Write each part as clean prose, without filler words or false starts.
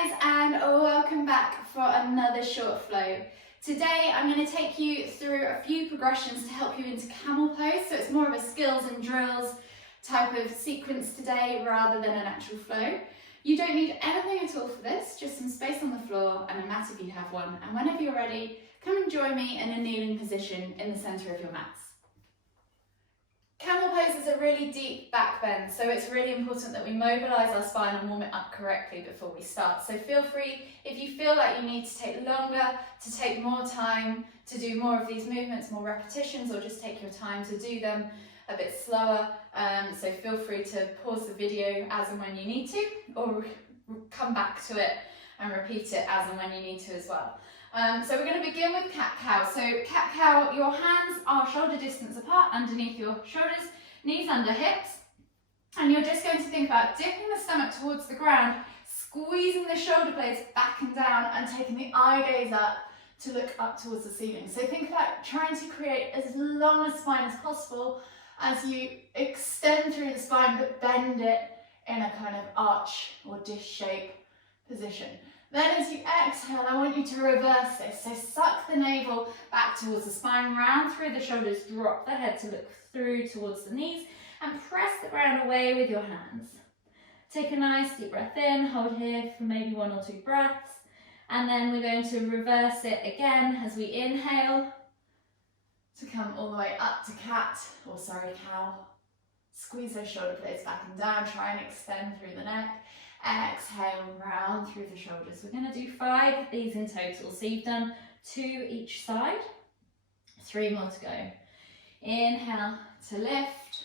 guys, and welcome back for another short flow. Today I'm going to take you through a few progressions to help you into camel pose, so it's more of a skills and drills type of sequence today rather than an actual flow. You don't need anything at all for this, just some space on the floor and a mat if you have one, and whenever you're ready, come and join me in a kneeling position in the centre of your mats. Camel pose is a really deep back bend, so it's really important that we mobilise our spine and warm it up correctly before we start. So feel free, if you feel like you need to take longer, to take more time, to do more of these movements, more repetitions, or just take your time to do them a bit slower. So feel free to pause the video as and when you need to, or come back to it and repeat it as and when you need to as well. So we're going to begin with cat-cow. So cat-cow, your hands are shoulder distance apart underneath your shoulders, knees under hips, and you're just going to think about dipping the stomach towards the ground, squeezing the shoulder blades back and down, and taking the eye gaze up to look up towards the ceiling. So think about trying to create as long a spine as possible as you extend through the spine, but bend it in a kind of arch or dish shape position. Then as you exhale, I want you to reverse this. So suck the navel back towards the spine, round through the shoulders, drop the head to look through towards the knees, and press the ground away with your hands. Take a nice deep breath in, hold here for maybe 1 or 2 breaths, and then we're going to reverse it again as we inhale to come all the way up to cow. Squeeze those shoulder blades back and down, try and extend through the neck. Exhale, round through the shoulders. We're going to do 5 of these in total. So you've done 2 each side, 3 more to go. Inhale to lift.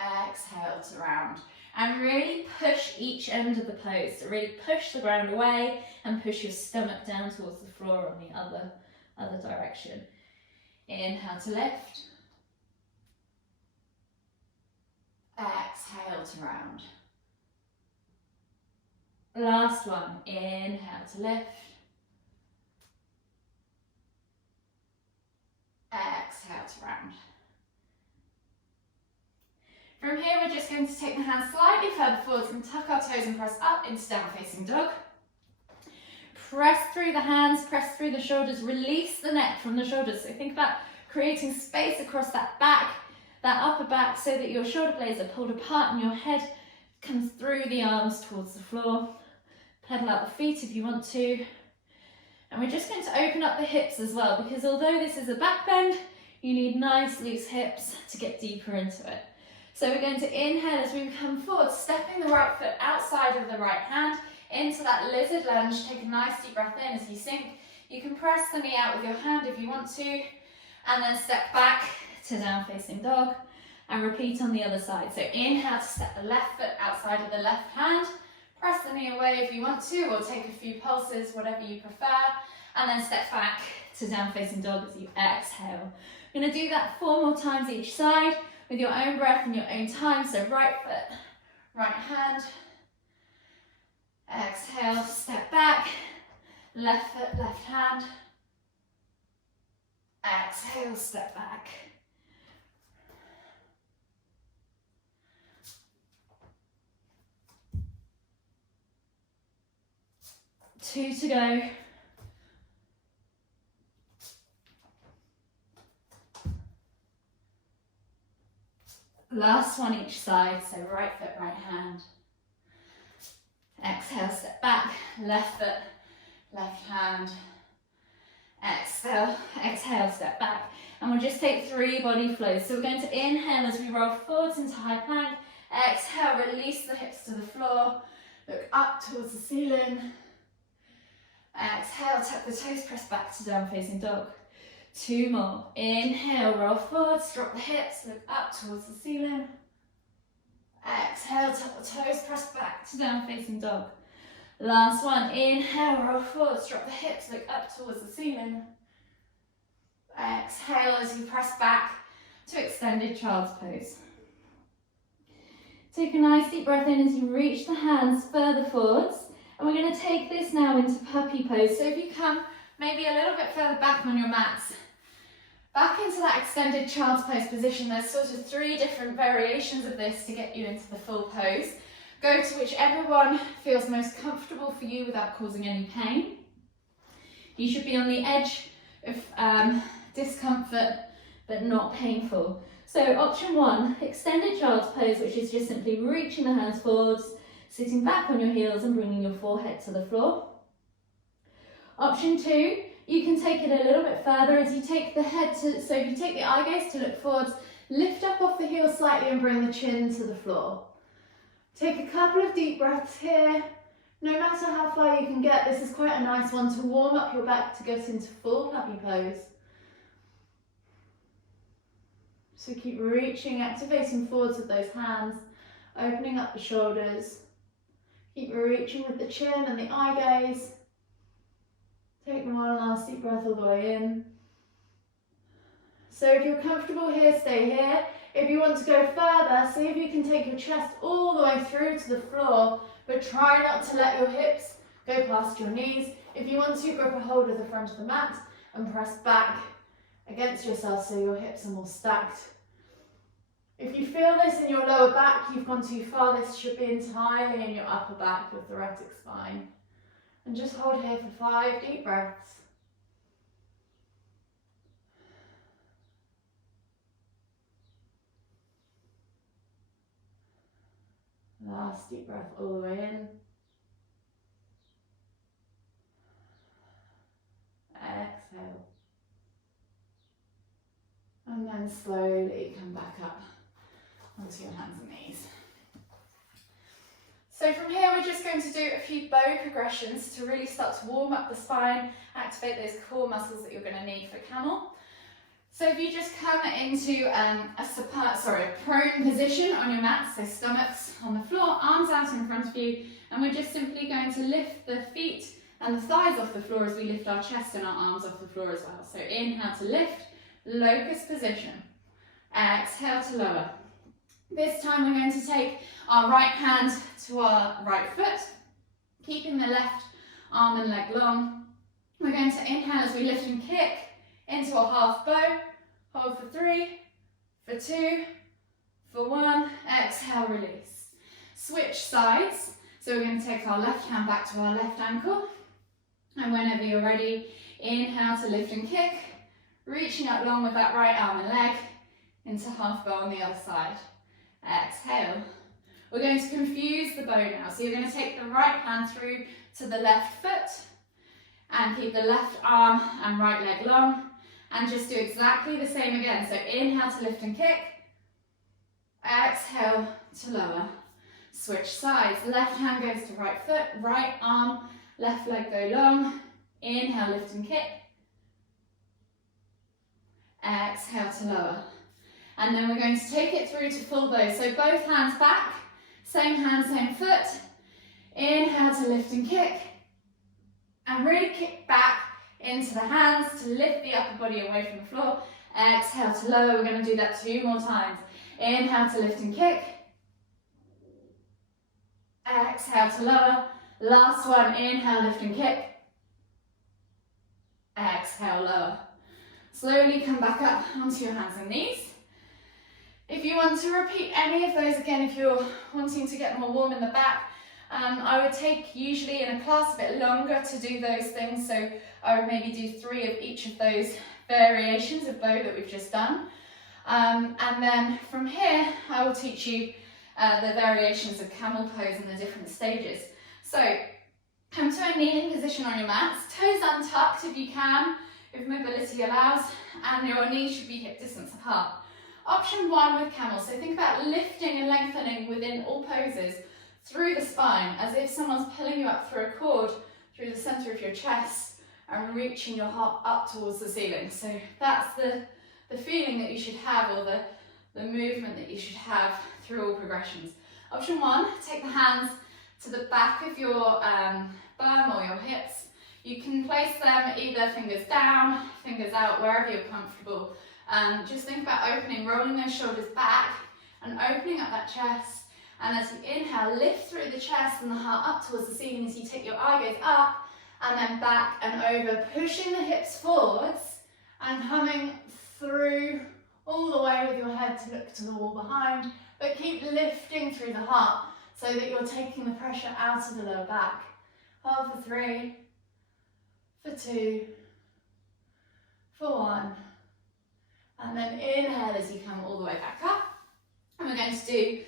Exhale to round. And really push each end of the pose. So really push the ground away and push your stomach down towards the floor on the other direction. Inhale to lift. Exhale to round. Last one. Inhale to lift. Exhale to round. From here, we're just going to take the hands slightly further forwards and tuck our toes and press up into down facing dog. Press through the hands, press through the shoulders, release the neck from the shoulders. So think about creating space across that back, that upper back, so that your shoulder blades are pulled apart and your head comes through the arms towards the floor. Pedal out the feet if you want to. And we're just going to open up the hips as well, because although this is a back bend, you need nice loose hips to get deeper into it. So we're going to inhale as we come forward, stepping the right foot outside of the right hand into that lizard lunge. Take a nice deep breath in as you sink. You can press the knee out with your hand if you want to, and then step back to down facing dog, and repeat on the other side. So inhale to step the left foot outside of the left hand, press the knee away if you want to, or take a few pulses, whatever you prefer, and then step back to down facing dog as you exhale. You're going to do that 4 more times each side with your own breath and your own time. So right foot, right hand, exhale, step back, left foot, left hand, exhale, step back. Two to go. Last one each side, so right foot, right hand. Exhale, step back, left foot, left hand. Exhale, exhale, step back. And we'll just take 3 body flows. So we're going to inhale as we roll forwards into high plank. Exhale, release the hips to the floor. Look up towards the ceiling. Exhale, tuck the toes, press back to down facing dog. 2 more. Inhale, roll forwards, drop the hips, look up towards the ceiling. Exhale, tuck the toes, press back to down facing dog. Last one. Inhale, roll forwards, drop the hips, look up towards the ceiling. Exhale as you press back to extended child's pose. Take a nice deep breath in as you reach the hands further forwards. And we're going to take this now into puppy pose. So if you come maybe a little bit further back on your mats, back into that extended child's pose position. There's sort of 3 different variations of this to get you into the full pose. Go to whichever one feels most comfortable for you without causing any pain. You should be on the edge of discomfort, but not painful. So option 1, extended child's pose, which is just simply reaching the hands forwards, sitting back on your heels and bringing your forehead to the floor. Option 2, you can take it a little bit further as you take the head to, so if you take the eye gaze to look forwards, lift up off the heels slightly and bring the chin to the floor. Take a couple of deep breaths here. No matter how far you can get, this is quite a nice one to warm up your back to get into full puppy pose. So keep reaching, activating forwards with those hands, opening up the shoulders. Keep reaching with the chin and the eye gaze. Take one last deep breath all the way in. So if you're comfortable here, stay here. If you want to go further, see if you can take your chest all the way through to the floor, but try not to let your hips go past your knees. If you want to, grab a hold of the front of the mat and press back against yourself so your hips are more stacked. If you feel this in your lower back, you've gone too far. This should be entirely in your upper back, your thoracic spine. And just hold here for 5 deep breaths. Last deep breath all the way in. Exhale. And then slowly come back up onto your hands and knees. So from here, we're just going to do a few bow progressions to really start to warm up the spine, activate those core muscles that you're going to need for camel. So if you just come into a prone position on your mat, so stomachs on the floor, arms out in front of you, and we're just simply going to lift the feet and the thighs off the floor as we lift our chest and our arms off the floor as well. So inhale to lift, locust position. Exhale to lower. This time we're going to take our right hand to our right foot, keeping the left arm and leg long. We're going to inhale as we lift and kick into a half bow. Hold for 3, for 2, for 1. Exhale, release. Switch sides. So we're going to take our left hand back to our left ankle. And whenever you're ready, inhale to lift and kick, reaching up long with that right arm and leg into half bow on the other side. Exhale. We're going to confuse the bow now. So you're going to take the right hand through to the left foot and keep the left arm and right leg long. And just do exactly the same again. So inhale to lift and kick. Exhale to lower. Switch sides. Left hand goes to right foot, right arm, left leg go long. Inhale, lift and kick. Exhale to lower. And then we're going to take it through to full bow. So both hands back, same hand, same foot. Inhale to lift and kick. And really kick back into the hands to lift the upper body away from the floor. Exhale to lower. We're going to do that 2 more times. Inhale to lift and kick. Exhale to lower. Last one. Inhale, lift and kick. Exhale, lower. Slowly come back up onto your hands and knees. If you want to repeat any of those again, if you're wanting to get more warm in the back, I would take usually in a class a bit longer to do those things. So I would maybe do 3 of each of those variations of bow that we've just done. And then from here, I will teach you the variations of camel pose and the different stages. So come to a kneeling position on your mats, toes untucked if you can, if mobility allows, and your knees should be hip distance apart. Option 1 with camel, so think about lifting and lengthening within all poses through the spine, as if someone's pulling you up through a cord, through the center of your chest, and reaching your heart up towards the ceiling. So that's the feeling that you should have, or the movement that you should have through all progressions. Option 1, take the hands to the back of your bum or your hips. You can place them either fingers down, fingers out, wherever you're comfortable. Just think about opening, rolling those shoulders back and opening up that chest. And as you inhale, lift through the chest and the heart up towards the ceiling as you take your eye gaze up and then back and over, pushing the hips forwards and coming through all the way with your head to look to the wall behind, but keep lifting through the heart. so that you're taking the pressure out of the lower back. Hold for 3, for 2, for 1, and then inhale as you come all the way back up. And we're going to do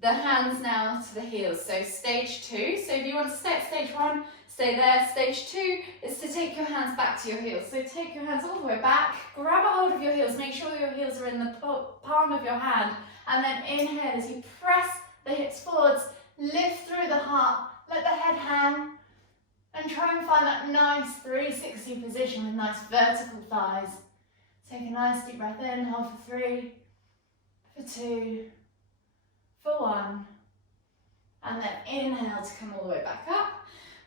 the hands now to the heels, so stage 2. So if you want to stay at stage 1, stay there. Stage 2 is to take your hands back to your heels. So take your hands all the way back, grab a hold of your heels, make sure your heels are in the palm of your hand, and then inhale as you press the hips forwards, lift through the heart, let the head hang, and try and find that nice 360 position with nice vertical thighs. Take a nice deep breath in, hold for 3, for 2, for 1, and then inhale to come all the way back up.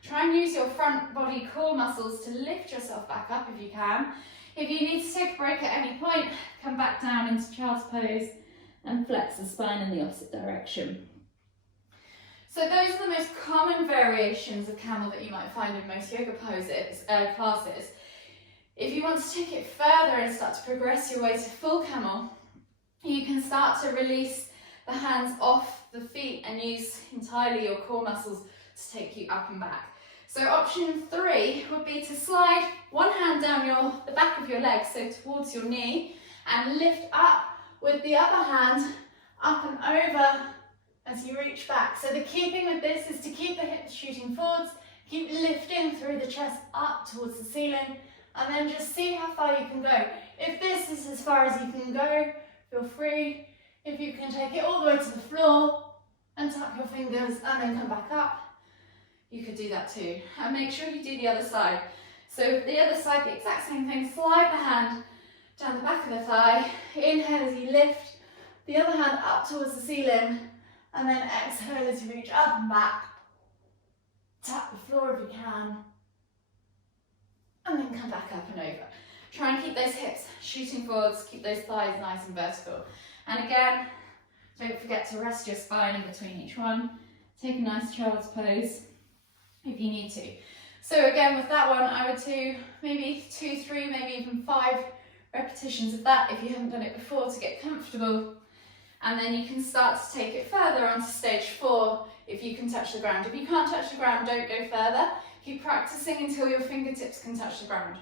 Try and use your front body core muscles to lift yourself back up if you can. If you need to take a break at any point, come back down into child's pose and flex the spine in the opposite direction. So those are the most common variations of camel that you might find in most yoga poses, classes. If you want to take it further and start to progress your way to full camel, you can start to release the hands off the feet and use entirely your core muscles to take you up and back. So option 3 would be to slide one hand down the back of your leg, so towards your knee, and lift up with the other hand up and over as you reach back. So the key thing with this is to keep the hips shooting forwards, keep lifting through the chest up towards the ceiling, and then just see how far you can go. If this is as far as you can go, feel free. If you can take it all the way to the floor and tap your fingers and then come back up, you could do that too. And make sure you do the other side. So the other side, the exact same thing. Slide the hand down the back of the thigh. Inhale as you lift the other hand up towards the ceiling, and then exhale as you reach up and back. Tap the floor if you can, and then come back up and over. Try and keep those hips shooting forwards, keep those thighs nice and vertical. And again, don't forget to rest your spine in between each one. Take a nice child's pose if you need to. So again, with that one, I would do maybe 2, 3, maybe even 5 repetitions of that if you haven't done it before to get comfortable. And then you can start to take it further onto stage 4 if you can touch the ground. If you can't touch the ground, don't go further. Keep practicing until your fingertips can touch the ground.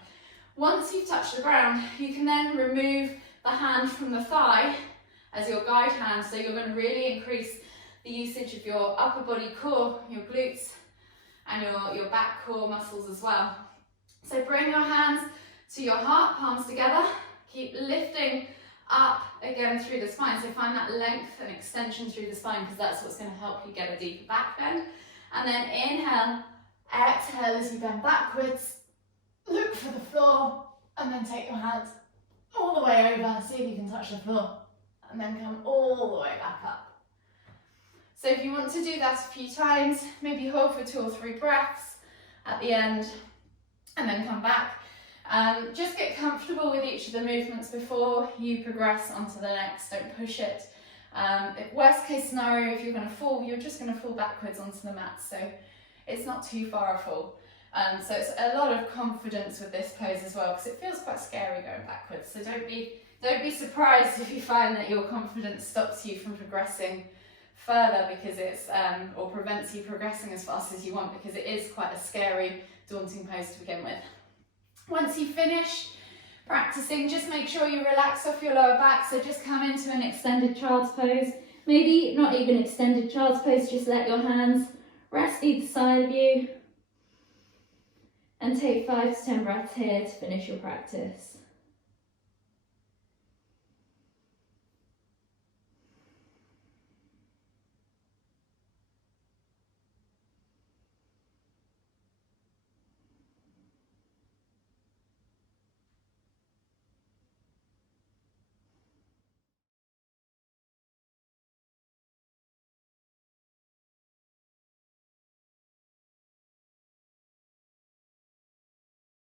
Once you've touched the ground, you can then remove the hand from the thigh as your guide hand. So you're going to really increase the usage of your upper body core, your glutes, and your back core muscles as well. So bring your hands to your heart, palms together. Keep lifting up again through the spine. So find that length and extension through the spine, because that's what's going to help you get a deeper back bend. And then inhale, exhale as you bend backwards. Look for the floor, and then take your hands all the way over. See if you can touch the floor, and then come all the way back up. So if you want to do that a few times, maybe hold for 2 or 3 breaths at the end, and then come back. Just get comfortable with each of the movements before you progress onto the next. Don't push it. Worst case scenario, if you're going to fall, you're just going to fall backwards onto the mat. So it's not too far a fall. So it's a lot of confidence with this pose as well, because it feels quite scary going backwards. So don't be surprised if you find that your confidence stops you from progressing further, because it's or prevents you progressing as fast as you want, because it is quite a scary, daunting pose to begin with. Once you've finished practicing, just make sure you relax off your lower back. So just come into an extended child's pose. Maybe not even extended child's pose, just let your hands rest either side of you. And take 5 to 10 breaths here to finish your practice.